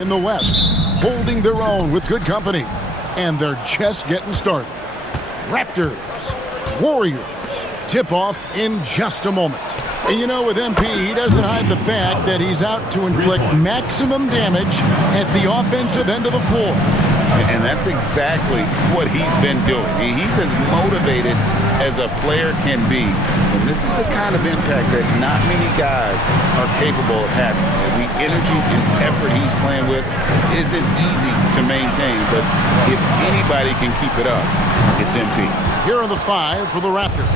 In the West, holding their own with good company. And they're just getting started. Raptors, Warriors, tip-off in just a moment. And you know, with MP, he doesn't hide the fact that he's out to inflict maximum damage at the offensive end of the floor. And that's exactly what he's been doing. He's as motivated as a player can be. And this is the kind of impact that not many guys are capable of having. The energy and effort he's playing with isn't easy to maintain. But if anybody can keep it up, it's MP. Here are the five for the Raptors.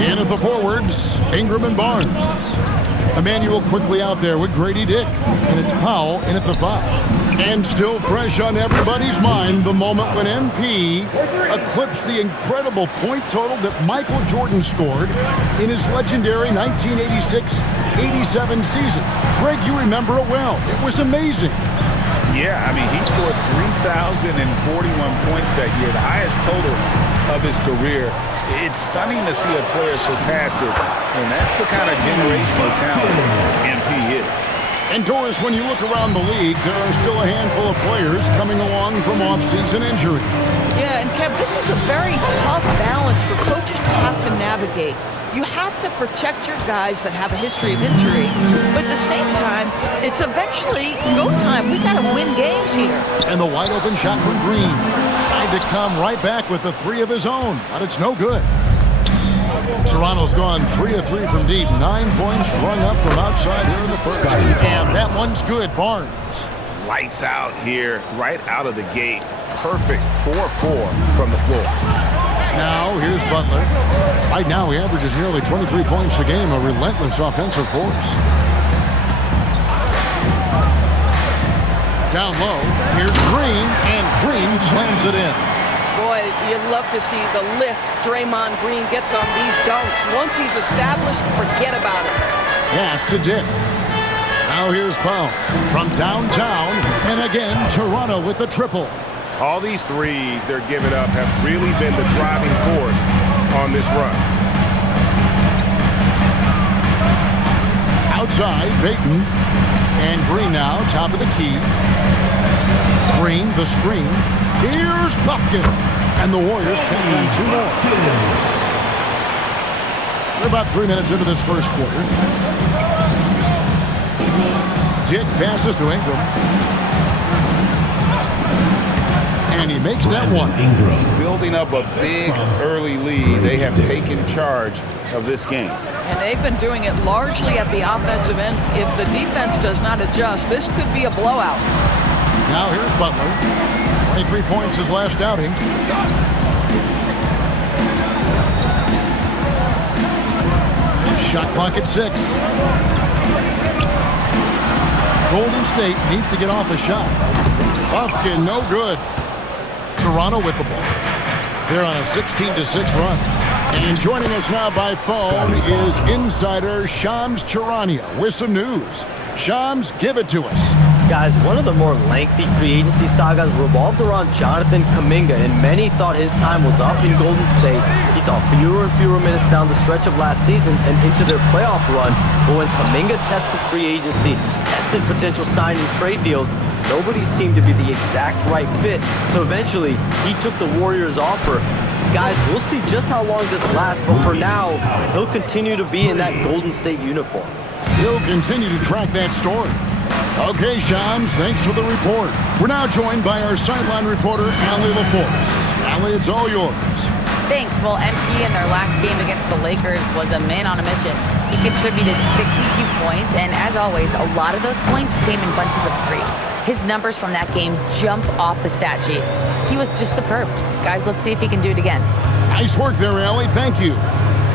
In at the forwards, Ingram and Barnes. Emmanuel quickly out there with Grady Dick. And it's Powell in at the five. And still fresh on everybody's mind, the moment when MP eclipsed the incredible point total that Michael Jordan scored in his legendary 1986-87 season. Greg, you remember it well. It was amazing. Yeah, I mean, he scored 3,041 points that year, the highest total of his career. It's stunning to see a player surpass it, and that's the kind of generational talent MP is. And Doris, when you look around the league, there are still a handful of players coming along from off-season injury. Yeah, and Kev, this is a very tough balance for coaches to have to navigate. You have to protect your guys that have a history of injury, but at the same time, it's eventually go time. We got to win games here. And the wide-open shot from Green. Tried to come right back with the three of his own, but it's no good. Toronto's gone 3 of 3 from deep. 9 points rung up from outside here in the first. And that one's good. Barnes. Lights out here, right out of the gate. Perfect 4-4 from the floor. Now, here's Butler. Right now, he averages nearly 23 points a game, a relentless offensive force. Down low, here's Green, and Green slams it in. Boy, you'd love to see the lift Draymond Green gets on these dunks. Once he's established, forget about it. Pass to Dick. Now here's Powell from downtown, and again, Toronto with the triple. All these threes they're giving up have really been the driving force on this run. Outside, Payton. And Green now, top of the key. Green, the screen. Here's Buffkin. And the Warriors take on 2 more. We're about 3 minutes into this first quarter. Dick passes to Ingram. And he makes that one. Building up a big early lead, they have taken charge of this game. And they've been doing it largely at the offensive end. If the defense does not adjust, this could be a blowout. Now here's Butler. 23 points his last outing. Shot clock at 6. Golden State needs to get off a shot. Buffkin, no good. Toronto with the ball. They're on a 16-6 run. And joining us now by phone is insider Shams Charania with some news. Shams, give it to us. Guys, one of the more lengthy free agency sagas revolved around Jonathan Kuminga, and many thought his time was up in Golden State. He saw fewer and fewer minutes down the stretch of last season and into their playoff run. But when Kuminga tested free agency, tested potential signing trade deals, nobody seemed to be the exact right fit. So eventually, he took the Warriors' offer. Guys, we'll see just how long this lasts, but for now, he'll continue to be in that Golden State uniform. He'll continue to track that story. Okay, Shams, thanks for the report. We're now joined by our sideline reporter, Allie LaForce. Allie, it's all yours. Thanks. Well, MP in their last game against the Lakers was a man on a mission. He contributed 62 points, and as always, a lot of those points came in bunches of 3. His numbers from that game jump off the stat sheet. He was just superb. Guys, let's see if he can do it again. Nice work there, Allie. Thank you.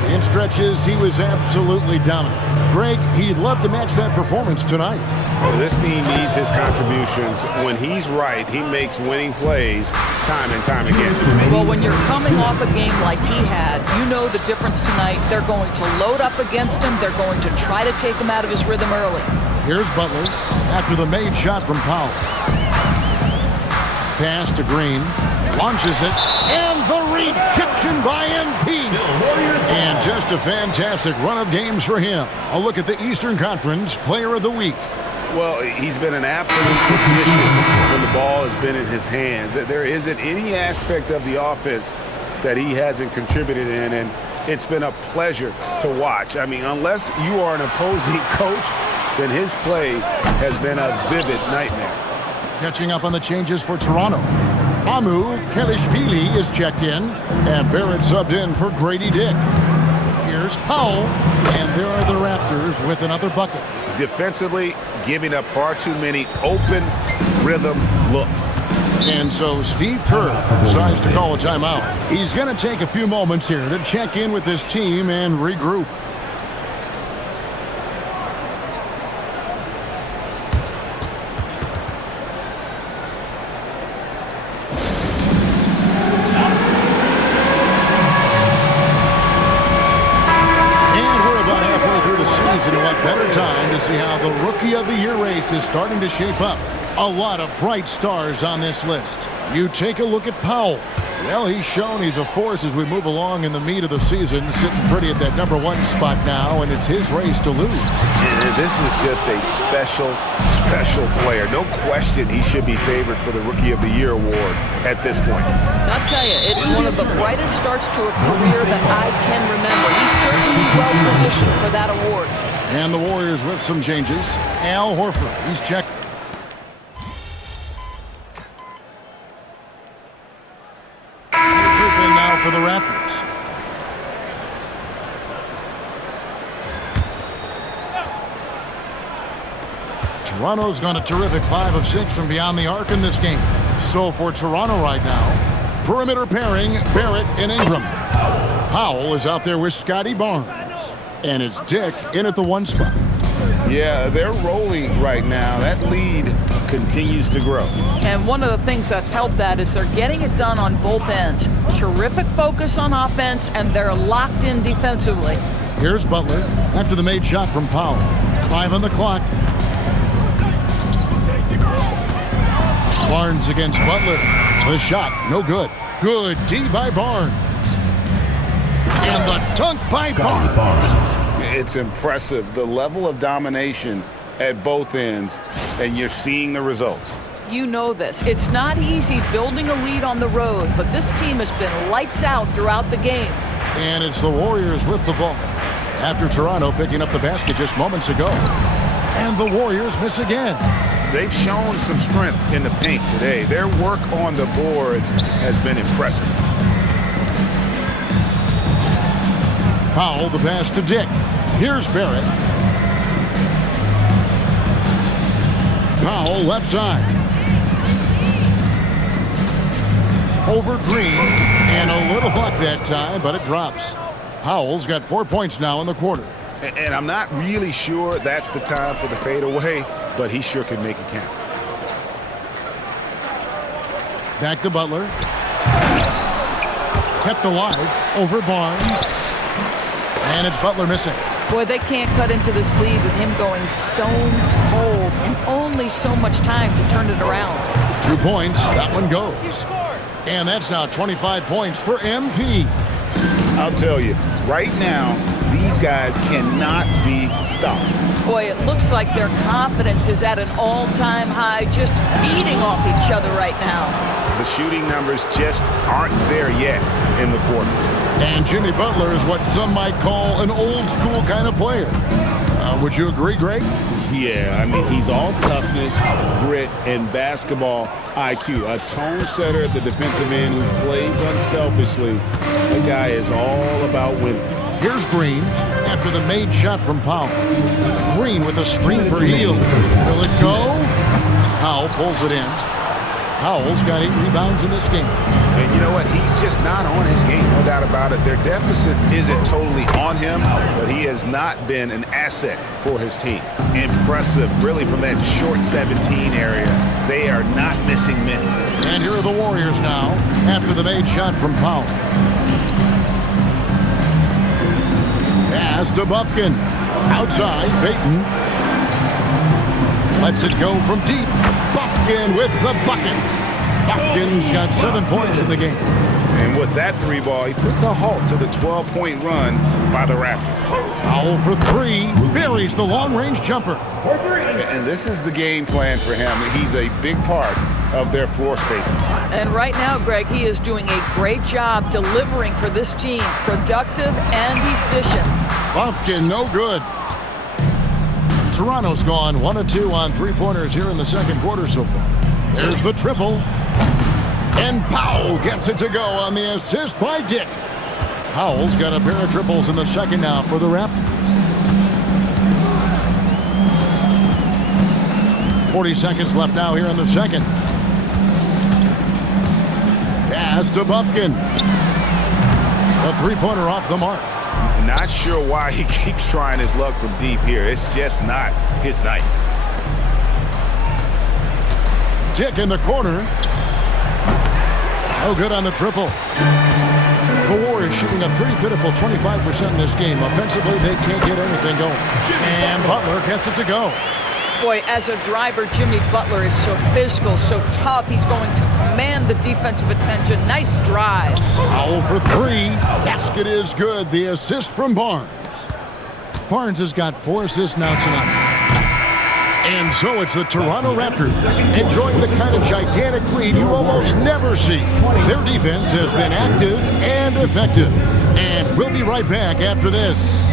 In stretches, he was absolutely dominant. Greg, he'd love to match that performance tonight. Well, this team needs his contributions. When he's right, he makes winning plays time and time again. Well, when you're coming off a game like he had, you know the difference tonight. They're going to load up against him. They're going to try to take him out of his rhythm early. Here's Butler after the made shot from Powell. Pass to Green. Launches it. And the rejection by MP. And just a fantastic run of games for him. A look at the Eastern Conference Player of the Week. Well, he's been an absolute magician when the ball has been in his hands. There isn't any aspect of the offense that he hasn't contributed in, and it's been a pleasure to watch. I mean, unless you are an opposing coach, then his play has been a vivid nightmare. Catching up on the changes for Toronto. Amu Kelishvili is checked in, and Barrett subbed in for Grady Dick. Here's Powell, and there are the Raptors with another bucket. Defensively, giving up far too many open rhythm looks. And so Steve Kerr decides to call a timeout. He's going to take a few moments here to check in with his team and regroup. Better time to see how the Rookie of the Year race is starting to shape up. A lot of bright stars on this list. You take a look at Powell. Well, he's shown he's a force as we move along in the meat of the season, sitting pretty at that #1 spot now, and it's his race to lose. And this is just a special player. No question he should be favored for the Rookie of the Year award at this point. I'll tell you, it's one of the brightest starts to a career that I can remember. He's certainly well positioned for that award. And the Warriors with some changes. Al Horford, he's checked. Group in now for the Raptors. Toronto's gone a terrific 5 of 6 from beyond the arc in this game. So for Toronto right now, perimeter pairing, Barrett and Ingram. Powell is out there with Scotty Barnes. And it's Dick in at the 1 spot. Yeah, they're rolling right now. That lead continues to grow. And one of the things that's helped that is they're getting it done on both ends. Terrific focus on offense, and they're locked in defensively. Here's Butler after the made shot from Powell. 5 on the clock. Barnes against Butler. The shot, no good. Good D by Barnes. And the dunk by Barnes. It's impressive, the level of domination at both ends, and you're seeing the results. You know this. It's not easy building a lead on the road, but this team has been lights out throughout the game. And it's the Warriors with the ball. After Toronto picking up the basket just moments ago. And the Warriors miss again. They've shown some strength in the paint today. Their work on the boards has been impressive. Powell, the pass to Dick. Here's Barrett. Powell, left side. Over Green. And a little luck that time, but it drops. Powell's got 4 points now in the quarter. And I'm not really sure that's the time for the fadeaway, but he sure can make it count. Back to Butler. Kept alive over Barnes. And it's Butler missing. Boy, they can't cut into this lead with him going stone cold and only so much time to turn it around. 2 points. That one goes. And that's now 25 points for MP. I'll tell you, right now, these guys cannot be stopped. Boy, it looks like their confidence is at an all-time high, just feeding off each other right now. The shooting numbers just aren't there yet in the quarter. And Jimmy Butler is what some might call an old-school kind of player. Would you agree, Greg? Yeah, I mean, he's all toughness, grit, and basketball IQ. A tone setter at the defensive end who plays unselfishly. The guy is all about winning. Here's Green after the made shot from Powell. Green with a screen for Hield. Will it go? Powell pulls it in. Powell's got 8 rebounds in this game. And you know what? He's just not on his game, no doubt about it. Their deficit isn't totally on him, but he has not been an asset for his team. Impressive, really, from that short 17 area. They are not missing many. And here are the Warriors now after the made shot from Powell. Pass to Bufkin. Outside, Payton. Lets it go from deep. Bufkin with the bucket. Bufkin's got 7 points in the game. And with that 3 ball, he puts a halt to the 12-point run by the Raptors. Powell for three. Buries the long-range jumper. And this is the game plan for him. He's a big part of their floor spacing. And right now, Greg, he is doing a great job delivering for this team. Productive and efficient. Bufkin, no good. Toronto's gone 1 of 2 on three-pointers here in the second quarter so far. There's the triple. And Powell gets it to go on the assist by Dick. Powell's got a pair of triples in the second now for the Raptors. 40 seconds left now here in the second. Pass to Bufkin. A three-pointer off the mark. Not sure why he keeps trying his luck from deep here. It's just not his night. Dick in the corner. No good on the triple. The Warriors shooting a pretty pitiful 25% in this game. Offensively, they can't get anything going. And Butler gets it to go. Boy, as a driver, Jimmy Butler is so physical, so tough. He's going to command the defensive attention. Nice drive. Powell for three. Basket is good. The assist from Barnes. Barnes has got 4 assists now tonight. And so it's the Toronto Raptors enjoying the kind of gigantic lead you almost never see. Their defense has been active and effective. And we'll be right back after this.